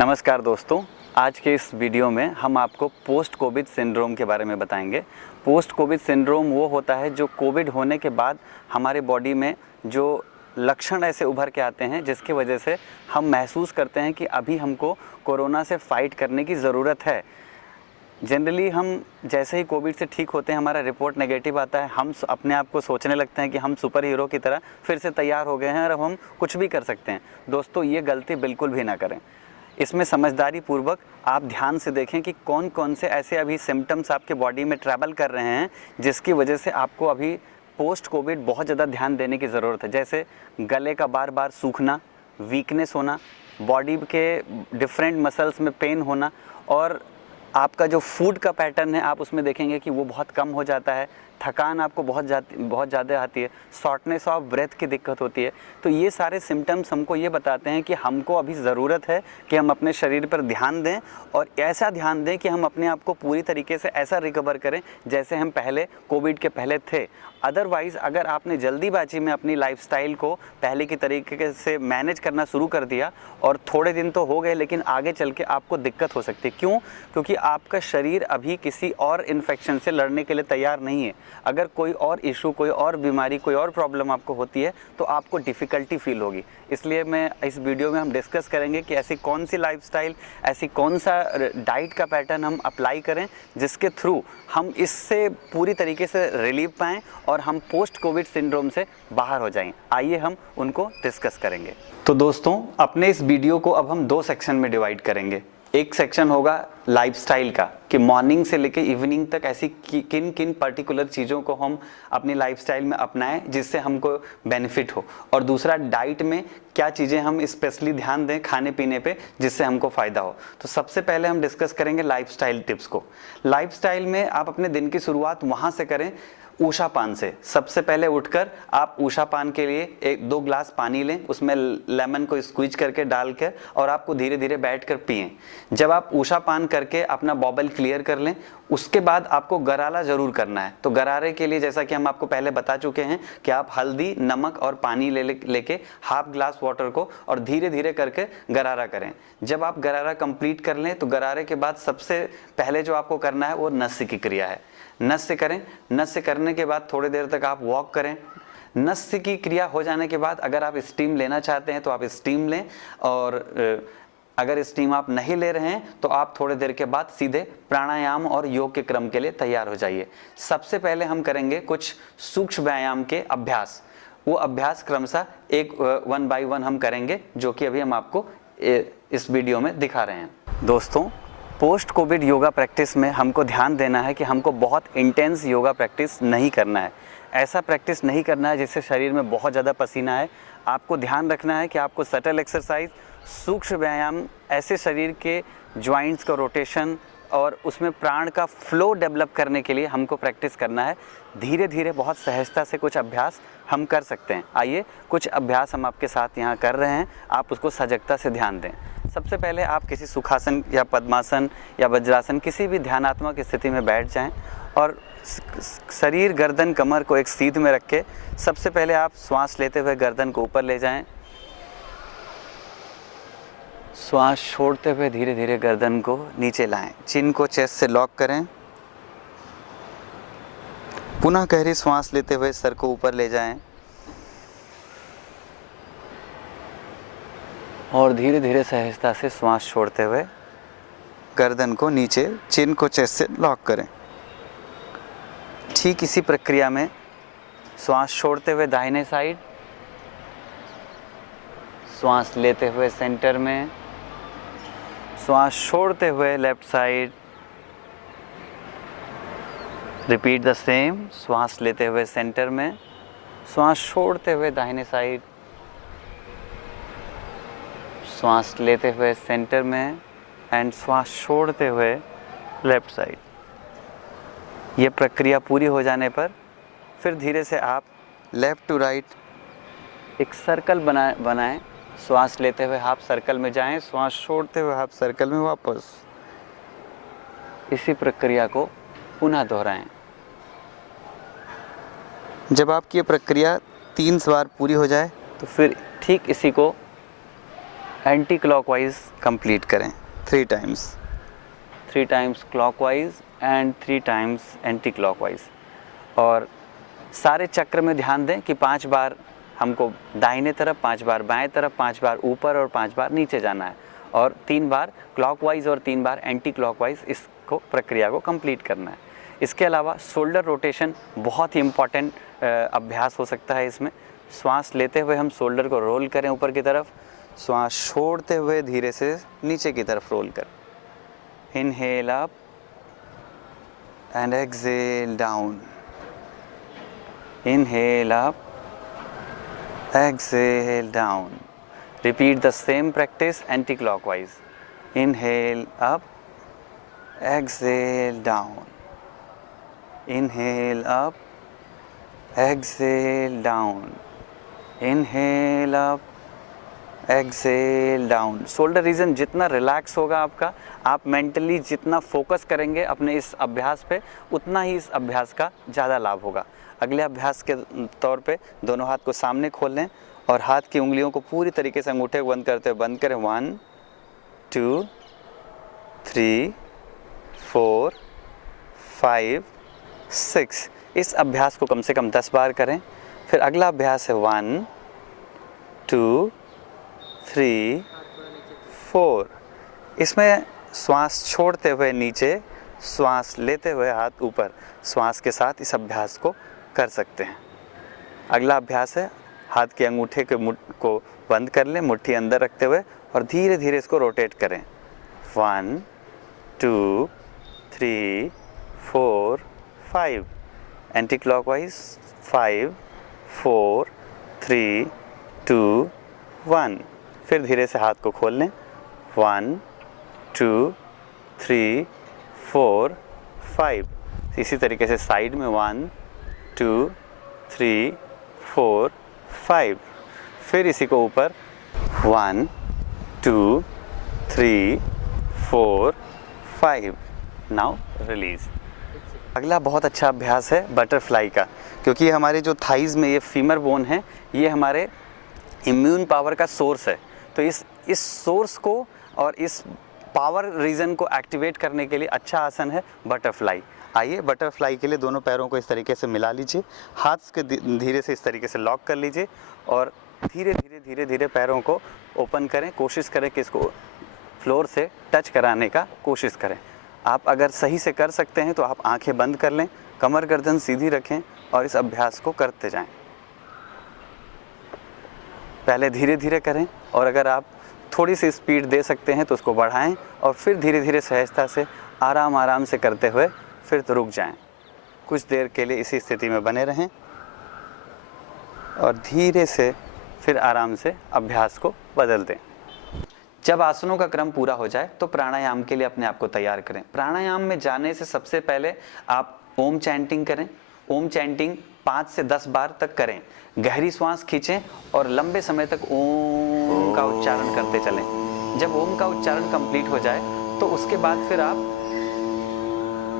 नमस्कार दोस्तों, आज के इस वीडियो में हम आपको पोस्ट कोविड सिंड्रोम के बारे में बताएंगे। पोस्ट कोविड सिंड्रोम वो होता है जो कोविड होने के बाद हमारे बॉडी में जो लक्षण ऐसे उभर के आते हैं जिसकी वजह से हम महसूस करते हैं कि अभी हमको कोरोना से फाइट करने की ज़रूरत है। जनरली हम जैसे ही कोविड से ठीक होते हैं, हमारा रिपोर्ट नेगेटिव आता है, हम अपने आप को सोचने लगते हैं कि हम सुपर हीरो की तरह फिर से तैयार हो गए हैं और अब हम कुछ भी कर सकते हैं। दोस्तों, ये गलती बिल्कुल भी ना करें। इसमें समझदारी पूर्वक आप ध्यान से देखें कि कौन कौन से ऐसे अभी सिम्टम्स आपके बॉडी में ट्रैवल कर रहे हैं जिसकी वजह से आपको अभी पोस्ट कोविड बहुत ज़्यादा ध्यान देने की ज़रूरत है। जैसे गले का बार बार सूखना, वीकनेस होना, बॉडी के डिफरेंट मसल्स में पेन होना, और आपका जो फूड का पैटर्न है आप उसमें देखेंगे कि वो बहुत कम हो जाता है। थकान आपको बहुत ज़्यादा आती है, शॉर्टनेस ऑफ ब्रेथ की दिक्कत होती है। तो ये सारे सिम्टम्स हमको ये बताते हैं कि हमको अभी ज़रूरत है कि हम अपने शरीर पर ध्यान दें, और ऐसा ध्यान दें कि हम अपने आप को पूरी तरीके से ऐसा रिकवर करें जैसे हम पहले कोविड के पहले थे। अदरवाइज़ अगर आपने जल्दीबाजी में अपनी लाइफस्टाइल को पहले की तरीके से मैनेज करना शुरू कर दिया और थोड़े दिन तो हो गए, लेकिन आगे चल के आपको दिक्कत हो सकती है। क्यों? क्योंकि आपका शरीर अभी किसी और इन्फेक्शन से लड़ने के लिए तैयार नहीं है। अगर कोई और इशू, कोई और बीमारी, कोई और प्रॉब्लम आपको होती है तो आपको डिफ़िकल्टी फील होगी। इसलिए मैं इस वीडियो में हम डिस्कस करेंगे कि ऐसी कौन सी लाइफस्टाइल, ऐसी कौन सा डाइट का पैटर्न हम अप्लाई करें जिसके थ्रू हम इससे पूरी तरीके से रिलीव पाएँ और हम पोस्ट कोविड सिंड्रोम से बाहर हो जाएं। आइए हम उनको डिस्कस करेंगे। तो दोस्तों, अपने इस वीडियो को अब हम दो सेक्शन में डिवाइड करेंगे। एक सेक्शन होगा लाइफस्टाइल का, कि मॉर्निंग से लेकर इवनिंग तक ऐसी किन किन पर्टिकुलर चीज़ों को हम अपनी लाइफस्टाइल में अपनाएं जिससे हमको बेनिफिट हो, और दूसरा डाइट में क्या चीज़ें हम स्पेशली ध्यान दें खाने पीने पे जिससे हमको फ़ायदा हो। तो सबसे पहले हम डिस्कस करेंगे लाइफस्टाइल टिप्स को। लाइफस्टाइल में आप अपने दिन की शुरुआत वहाँ से करें, ऊषा पान से। सबसे पहले उठकर आप ऊषा पान के लिए 1-2 ग्लास पानी लें, उसमें लेमन को स्क्वीज करके डाल के, और आपको धीरे धीरे बैठकर पिएं। जब आप ऊषा पान करके अपना बॉबल क्लियर कर लें, उसके बाद आपको गरारा ज़रूर करना है। तो गरारे के लिए जैसा कि हम आपको पहले बता चुके हैं कि आप हल्दी, नमक और पानी लेके हाफ ग्लास वाटर को और धीरे धीरे करके गरारा करें। जब आप गरारा कंप्लीट कर लें तो गरारे के बाद सबसे पहले जो आपको करना है वो नस्य की क्रिया है। नस्य करें। नस्य करने के बाद थोड़ी देर तक आप वॉक करें। नस्य की क्रिया हो जाने के बाद अगर आप स्टीम लेना चाहते हैं तो आप स्टीम लें, और अगर स्टीम आप नहीं ले रहे हैं तो आप थोड़ी देर के बाद सीधे प्राणायाम और योग के क्रम के लिए तैयार हो जाइए। सबसे पहले हम करेंगे कुछ सूक्ष्म व्यायाम के अभ्यास। वो अभ्यास क्रमशः वन बाय वन हम करेंगे, जो कि अभी हम आपको इस वीडियो में दिखा रहे हैं। दोस्तों, पोस्ट कोविड योगा प्रैक्टिस में हमको ध्यान देना है कि हमको बहुत इंटेंस योगा प्रैक्टिस नहीं करना है। ऐसा प्रैक्टिस नहीं करना है जिससे शरीर में बहुत ज़्यादा पसीना आए। आपको ध्यान रखना है कि आपको सटल एक्सरसाइज, सूक्ष्म व्यायाम, ऐसे शरीर के जॉइंट्स का रोटेशन और उसमें प्राण का फ्लो डेवलप करने के लिए हमको प्रैक्टिस करना है। धीरे धीरे बहुत सहजता से कुछ अभ्यास हम कर सकते हैं। आइए कुछ अभ्यास हम आपके साथ यहाँ कर रहे हैं, आप उसको सजगता से ध्यान दें। सबसे पहले आप किसी सुखासन या पद्मासन या वज्रासन, किसी भी ध्यानात्मक स्थिति में बैठ जाएं, और शरीर, गर्दन, कमर को एक सीध में रख के सबसे पहले आप श्वास लेते हुए गर्दन को ऊपर ले जाएं। श्वास छोड़ते हुए धीरे धीरे गर्दन को नीचे लाएं। चिन को चेस्ट से लॉक करें। पुनः गहरी श्वास लेते हुए सर को ऊपर ले जाएं, और धीरे धीरे सहजता से श्वास छोड़ते हुए गर्दन को नीचे, चिन को चेस्ट से लॉक करें। ठीक इसी प्रक्रिया में श्वास छोड़ते हुए दाहिने साइड, श्वास लेते हुए सेंटर में, श्वास छोड़ते हुए left side. Repeat the same. श्वास लेते हुए सेंटर में, श्वास छोड़ते हुए दाहिने साइड, श्वास लेते हुए सेंटर में, एंड श्वास छोड़ते हुए लेफ्ट साइड। ये प्रक्रिया पूरी हो जाने पर फिर धीरे से आप लेफ़्ट टू राइट एक सर्कल बनाएं। श्वास लेते हुए हाफ सर्कल में जाएं, श्वास छोड़ते हुए हाफ सर्कल में वापस। इसी प्रक्रिया को पुनः दोहराएं। जब आपकी ये प्रक्रिया 3 बार पूरी हो जाए तो फिर ठीक इसी को एंटी क्लॉकवाइज कंप्लीट करें 3 times, 3 times clockwise and 3 times anti clockwise. और सारे चक्र में ध्यान दें कि 5 बार हमको दाहिने तरफ, 5 बार बाएं तरफ, 5 बार ऊपर और 5 बार नीचे जाना है, और 3 बार क्लॉकवाइज और 3 बार एंटी क्लॉकवाइज इसको प्रक्रिया को कंप्लीट करना है। इसके अलावा शोल्डर रोटेशन बहुत ही इम्पॉर्टेंट अभ्यास हो सकता है। इसमें श्वास लेते हुए हम शोल्डर को रोल करें ऊपर की तरफ, श्वास छोड़ते हुए धीरे से नीचे की तरफ रोल करें। Inhale up and exhale down, inhale up, exhale down. Repeat the same practice anti-clockwise. Inhale up, exhale down. Inhale up, exhale down. Inhale up, exhale down. Shoulder region जितना रिलैक्स होगा आपका, आप मेंटली जितना focus करेंगे अपने इस अभ्यास पे, उतना ही इस अभ्यास का ज़्यादा लाभ होगा। अगले अभ्यास के तौर पे दोनों हाथ को सामने खोल लें और हाथ की उंगलियों को पूरी तरीके से अंगूठे को बंद करते हुए बंद करें। 1 2 3 4 5 6। इस अभ्यास को कम से कम 10 बार करें। फिर अगला अभ्यास है 1 2 3 4। इसमें श्वास छोड़ते हुए नीचे, श्वास लेते हुए हाथ ऊपर, श्वास के साथ इस अभ्यास को कर सकते हैं। अगला अभ्यास है हाथ के अंगूठे के को बंद कर लें, मुट्ठी अंदर रखते हुए, और धीरे धीरे इसको रोटेट करें। 1 2 3 4 5। Anti clockwise 5 4 3 2 1। फिर धीरे से हाथ को खोल लें। 1 2 3 4 5। इसी तरीके से साइड में 1 2 3 4 5। फिर इसी को ऊपर 1 2 3 4 5। Now release. अगला बहुत अच्छा अभ्यास है बटरफ्लाई का, क्योंकि ये हमारे जो थाइज़ में ये फीमर बोन है, ये हमारे इम्यून पावर का सोर्स है। तो इस सोर्स को और इस पावर रीजन को एक्टिवेट करने के लिए अच्छा आसन है बटरफ्लाई। आइए बटरफ्लाई के लिए दोनों पैरों को इस तरीके से मिला लीजिए, हाथ के धीरे से इस तरीके से लॉक कर लीजिए और धीरे धीरे पैरों को ओपन करें। कोशिश करें कि इसको फ्लोर से टच कराने का कोशिश करें। आप अगर सही से कर सकते हैं तो आप आंखें बंद कर लें, कमर गर्दन सीधी रखें और इस अभ्यास को करते जाएं। पहले धीरे धीरे करें और अगर आप थोड़ी सी स्पीड दे सकते हैं तो उसको बढ़ाएं और फिर धीरे धीरे सहजता से आराम से करते हुए फिर तो रुक जाएं। कुछ देर के लिए इसी स्थिति में बने रहें और धीरे से फिर आराम से अभ्यास को बदल दें। जब आसनों का क्रम पूरा हो जाए तो प्राणायाम के लिए अपने आप को तैयार करें। प्राणायाम में जाने से सबसे पहले आप ओम चैंटिंग करें। ओम चैंटिंग 5 से 10 बार तक करें। गहरी श्वास खींचें और लंबे समय तक ओम का उच्चारण करते चलें। जब ओम का उच्चारण कंप्लीट हो जाए तो उसके बाद फिर आप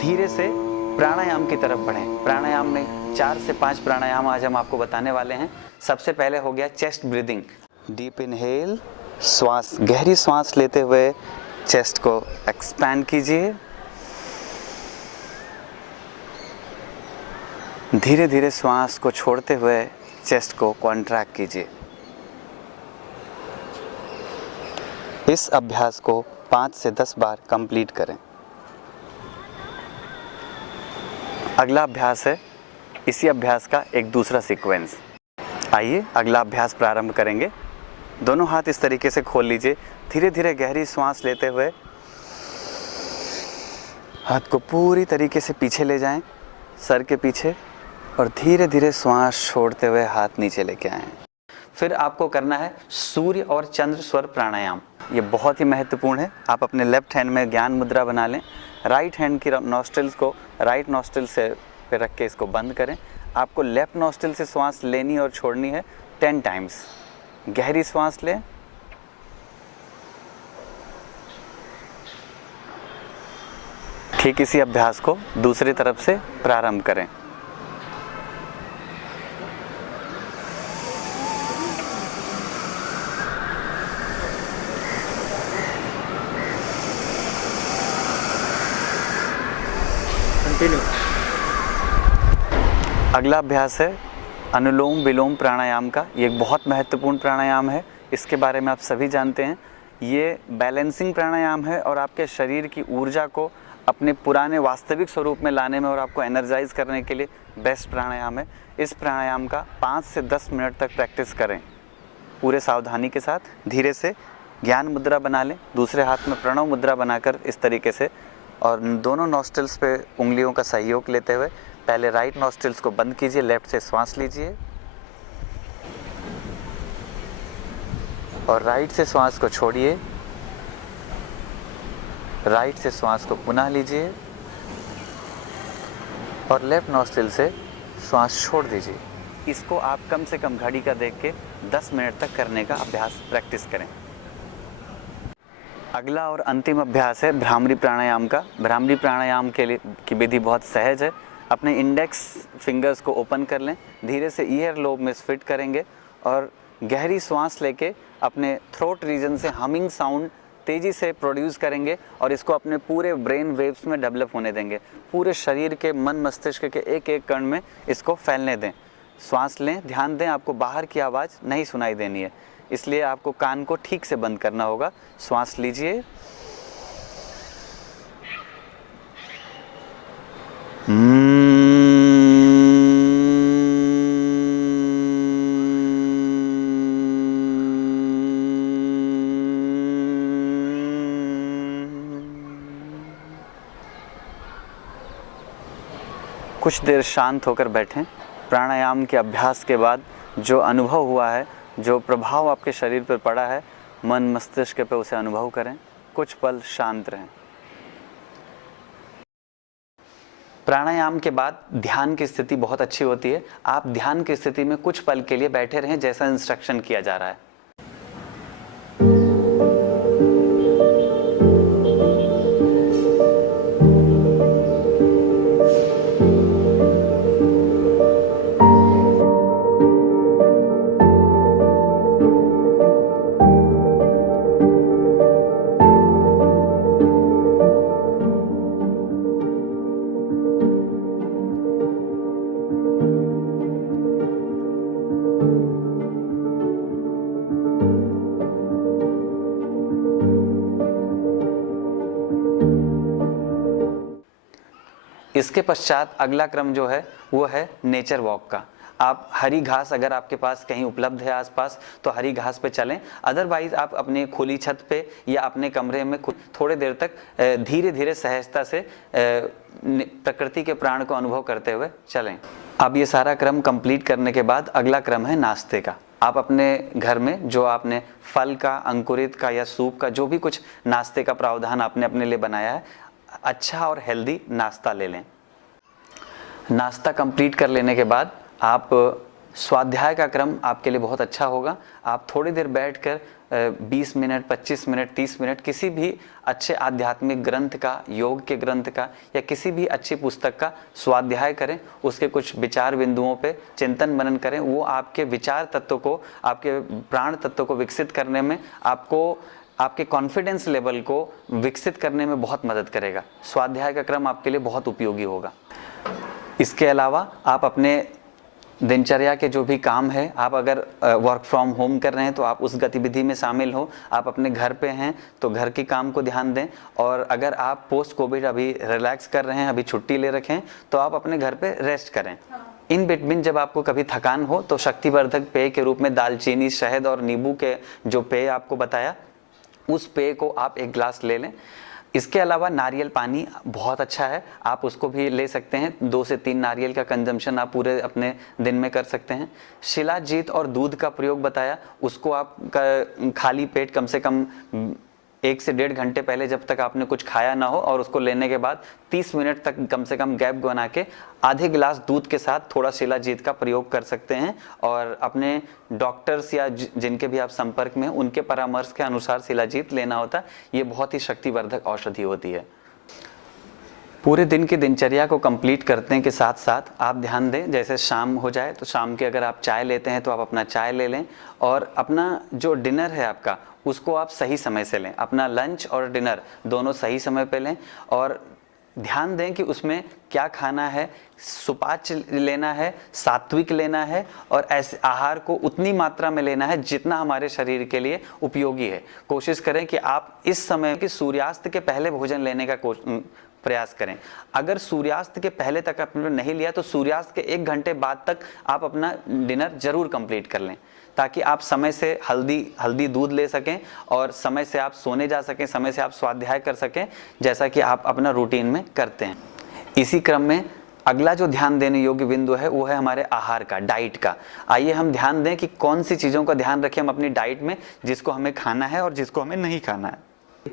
धीरे से प्राणायाम की तरफ बढ़ें। प्राणायाम में 4 से 5 प्राणायाम आज हम आपको बताने वाले हैं। सबसे पहले हो गया चेस्ट ब्रीदिंग। डीप इनहेल, श्वास गहरी श्वास लेते हुए चेस्ट को एक्सपैंड कीजिए। धीरे धीरे श्वास को छोड़ते हुए चेस्ट को कॉन्ट्रैक्ट कीजिए। इस अभ्यास को 5 से 10 बार कंप्लीट करें। अगला अभ्यास है इसी अभ्यास का एक दूसरा सीक्वेंस। आइए अगला अभ्यास प्रारंभ करेंगे। दोनों हाथ इस तरीके से खोल लीजिए। धीरे धीरे गहरी सांस लेते हुए हाथ को पूरी तरीके से पीछे ले जाएं, सर के पीछे, और धीरे धीरे श्वास छोड़ते हुए हाथ नीचे लेके आएं। फिर आपको करना है सूर्य और चंद्र स्वर प्राणायाम। ये बहुत ही महत्वपूर्ण है। आप अपने लेफ्ट हैंड में ज्ञान मुद्रा बना लें। राइट हैंड की नॉस्ट्रिल्स को राइट नॉस्ट्रिल से पे रख के इसको बंद करें। आपको लेफ्ट नॉस्ट्रिल से श्वास लेनी और छोड़नी है 10 टाइम्स। गहरी श्वास लें, ठीक इसी अभ्यास को दूसरी तरफ से प्रारंभ करें। अगला अभ्यास है अनुलोम विलोम प्राणायाम का। ये एक बहुत महत्वपूर्ण प्राणायाम है, इसके बारे में आप सभी जानते हैं। ये बैलेंसिंग प्राणायाम है और आपके शरीर की ऊर्जा को अपने पुराने वास्तविक स्वरूप में लाने में और आपको एनर्जाइज करने के लिए बेस्ट प्राणायाम है। इस प्राणायाम का 5 से 10 मिनट तक प्रैक्टिस करें पूरे सावधानी के साथ। धीरे से ज्ञान मुद्रा बना लें, दूसरे हाथ में प्रणव मुद्रा बनाकर इस तरीके से, और दोनों नॉस्ट्रल्स पे उंगलियों का सहयोग लेते हुए पहले राइट नॉस्ट्रल्स को बंद कीजिए, लेफ्ट से श्वास लीजिए और राइट से श्वास को छोड़िए, राइट से श्वास को पुनः लीजिए और लेफ्ट नॉस्ट्रिल से श्वास छोड़ दीजिए। इसको आप कम से कम घड़ी का देख के 10 मिनट तक करने का अभ्यास प्रैक्टिस करें। अगला और अंतिम अभ्यास है भ्रामरी प्राणायाम का। भ्रामरी प्राणायाम के लिए की विधि बहुत सहज है। अपने इंडेक्स फिंगर्स को ओपन कर लें, धीरे से ईयर लोब में फिट करेंगे और गहरी सांस लेके अपने थ्रोट रीजन से हमिंग साउंड तेज़ी से प्रोड्यूस करेंगे और इसको अपने पूरे ब्रेन वेव्स में डेवलप होने देंगे। पूरे शरीर के मन मस्तिष्क के एक एक कण में इसको फैलने दें। श्वास लें, ध्यान दें, आपको बाहर की आवाज़ नहीं सुनाई देनी है, इसलिए आपको कान को ठीक से बंद करना होगा। श्वास लीजिए, कुछ देर शांत होकर बैठें। प्राणायाम के अभ्यास के बाद जो अनुभव हुआ है, जो प्रभाव आपके शरीर पर पड़ा है, मन मस्तिष्क पे उसे अनुभव करें। कुछ पल शांत रहें। प्राणायाम के बाद ध्यान की स्थिति बहुत अच्छी होती है। आप ध्यान की स्थिति में कुछ पल के लिए बैठे रहें जैसा इंस्ट्रक्शन किया जा रहा है। इसके पश्चात अगला क्रम जो है वो है नेचर वॉक का। आप हरी घास अगर आपके पास कहीं उपलब्ध है आसपास तो हरी घास पे चलें, अदरवाइज आप अपने खुली छत पे या अपने कमरे में थोड़े देर तक धीरे धीरे सहजता से प्रकृति के प्राण को अनुभव करते हुए चलें। अब ये सारा क्रम कंप्लीट करने के बाद अगला क्रम है नाश्ते का। आप अपने घर में जो आपने फल का, अंकुरित का या सूप का जो भी कुछ नाश्ते का प्रावधान आपने अपने लिए बनाया है, अच्छा और हेल्दी नाश्ता ले लें। नाश्ता कंप्लीट कर लेने के बाद आप स्वाध्याय का क्रम आपके लिए बहुत अच्छा होगा। आप थोड़ी देर बैठकर 20 मिनट, 25 मिनट, 30 मिनट किसी भी अच्छे आध्यात्मिक ग्रंथ का, योग के ग्रंथ का या किसी भी अच्छी पुस्तक का स्वाध्याय करें। उसके कुछ विचार बिंदुओं पे चिंतन मनन करें। वो आपके विचार तत्व को, आपके प्राण तत्व को विकसित करने में, आपको आपके कॉन्फिडेंस लेवल को विकसित करने में बहुत मदद करेगा। स्वाध्याय का क्रम आपके लिए बहुत उपयोगी होगा। इसके अलावा आप अपने दिनचर्या के जो भी काम है, आप अगर वर्क फ्रॉम होम कर रहे हैं तो आप उस गतिविधि में शामिल हो। आप अपने घर पे हैं तो घर के काम को ध्यान दें, और अगर आप पोस्ट कोविड अभी रिलैक्स कर रहे हैं, अभी छुट्टी ले रखें, तो आप अपने घर पे रेस्ट करें। इन बिटवीन जब आपको कभी थकान हो तो शक्तिवर्धक पेय के रूप में दालचीनी, शहद और नींबू के जो पेय आपको बताया, उस पेय को आप 1 गिलास ले लें। इसके अलावा नारियल पानी बहुत अच्छा है, आप उसको भी ले सकते हैं। 2 से 3 नारियल का कंजम्पशन आप पूरे अपने दिन में कर सकते हैं। शिलाजीत और दूध का प्रयोग बताया, उसको आप खाली पेट कम से कम 1 से 1.5 घंटे पहले, जब तक आपने कुछ खाया ना हो, और उसको लेने के बाद 30 मिनट तक कम से कम गैप बना के आधे गिलास दूध के साथ थोड़ा शिलाजीत का प्रयोग कर सकते हैं। और अपने डॉक्टर्स या जिनके भी आप संपर्क में, उनके परामर्श के अनुसार शिलाजीत लेना होता है। ये बहुत ही शक्तिवर्धक औषधि होती है। पूरे दिन की दिनचर्या को कंप्लीट करने के साथ साथ आप ध्यान दें, जैसे शाम हो जाए तो शाम के अगर आप चाय लेते हैं तो आप अपना चाय ले लें, और अपना जो डिनर है आपका उसको आप सही समय से लें। अपना लंच और डिनर दोनों सही समय पे लें, और ध्यान दें कि उसमें क्या खाना है, सुपाच्य लेना है, सात्विक लेना है और ऐसे आहार को उतनी मात्रा में लेना है जितना हमारे शरीर के लिए उपयोगी है। कोशिश करें कि आप इस समय की सूर्यास्त के पहले भोजन लेने का प्रयास करें। अगर सूर्यास्त के पहले तक आपने नहीं लिया तो सूर्यास्त के 1 घंटे बाद तक आप अपना डिनर जरूर कंप्लीट कर लें, ताकि आप समय से हल्दी दूध ले सकें और समय से आप सोने जा सकें, समय से आप स्वाध्याय कर सकें, जैसा कि आप अपना रूटीन में करते हैं। इसी क्रम में अगला जो ध्यान देने योग्य बिंदु है वो है हमारे आहार का, डाइट का। आइए हम ध्यान दें कि कौन सी चीज़ों का ध्यान रखें हम अपनी डाइट में, जिसको हमें खाना है और जिसको हमें नहीं खाना है।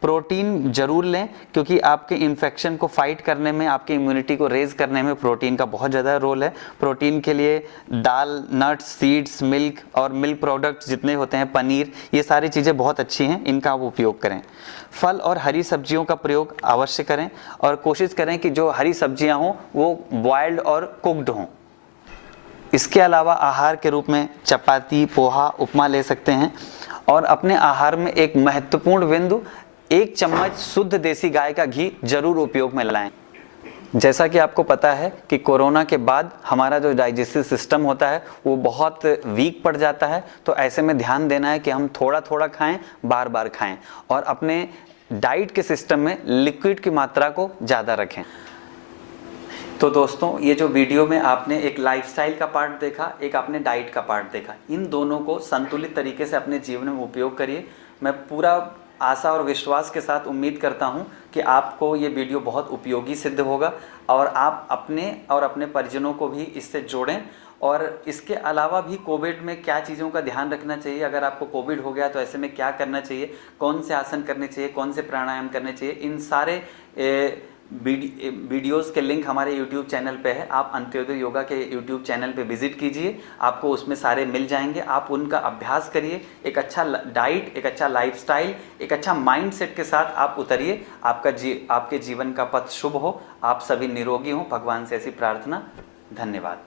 प्रोटीन जरूर लें, क्योंकि आपके इन्फेक्शन को फाइट करने में, आपकी इम्यूनिटी को रेज करने में प्रोटीन का बहुत ज़्यादा रोल है। प्रोटीन के लिए दाल, नट्स, सीड्स, मिल्क और मिल्क प्रोडक्ट्स जितने होते हैं, पनीर, ये सारी चीज़ें बहुत अच्छी हैं, इनका आप उपयोग करें। फल और हरी सब्जियों का प्रयोग अवश्य करें और कोशिश करें कि जो हरी सब्जियां हों वो बॉयल्ड और कुक्ड हों। इसके अलावा आहार के रूप में चपाती, पोहा, उपमा ले सकते हैं। और अपने आहार में एक महत्वपूर्ण बिंदु, 1 चम्मच शुद्ध देसी गाय का घी जरूर उपयोग में लाएं। जैसा कि आपको पता है कि कोरोना के बाद हमारा जो डाइजेस्टिव सिस्टम होता है वो बहुत वीक पड़ जाता है, तो ऐसे में ध्यान देना है कि हम थोड़ा थोड़ा खाएं, बार बार खाएं और अपने डाइट के सिस्टम में लिक्विड की मात्रा को ज़्यादा रखें। तो दोस्तों, ये जो वीडियो में आपने एक लाइफस्टाइल का पार्ट देखा, एक आपने डाइट का पार्ट देखा, इन दोनों को संतुलित तरीके से अपने जीवन में उपयोग करिए। मैं पूरा आशा और विश्वास के साथ उम्मीद करता हूं कि आपको ये वीडियो बहुत उपयोगी सिद्ध होगा और आप अपने और अपने परिजनों को भी इससे जोड़ें। और इसके अलावा भी कोविड में क्या चीज़ों का ध्यान रखना चाहिए, अगर आपको कोविड हो गया तो ऐसे में क्या करना चाहिए, कौन से आसन करने चाहिए, कौन से प्राणायाम करने चाहिए, इन सारे वीडियोस के लिंक हमारे YouTube चैनल पे है। आप अंत्योदय योगा के YouTube चैनल पे विजिट कीजिए, आपको उसमें सारे मिल जाएंगे। आप उनका अभ्यास करिए, एक अच्छा डाइट, एक अच्छा लाइफस्टाइल, एक अच्छा माइंडसेट के साथ आप उतरिए। आपके जीवन का पथ शुभ हो, आप सभी निरोगी हों, भगवान से ऐसी प्रार्थना। धन्यवाद।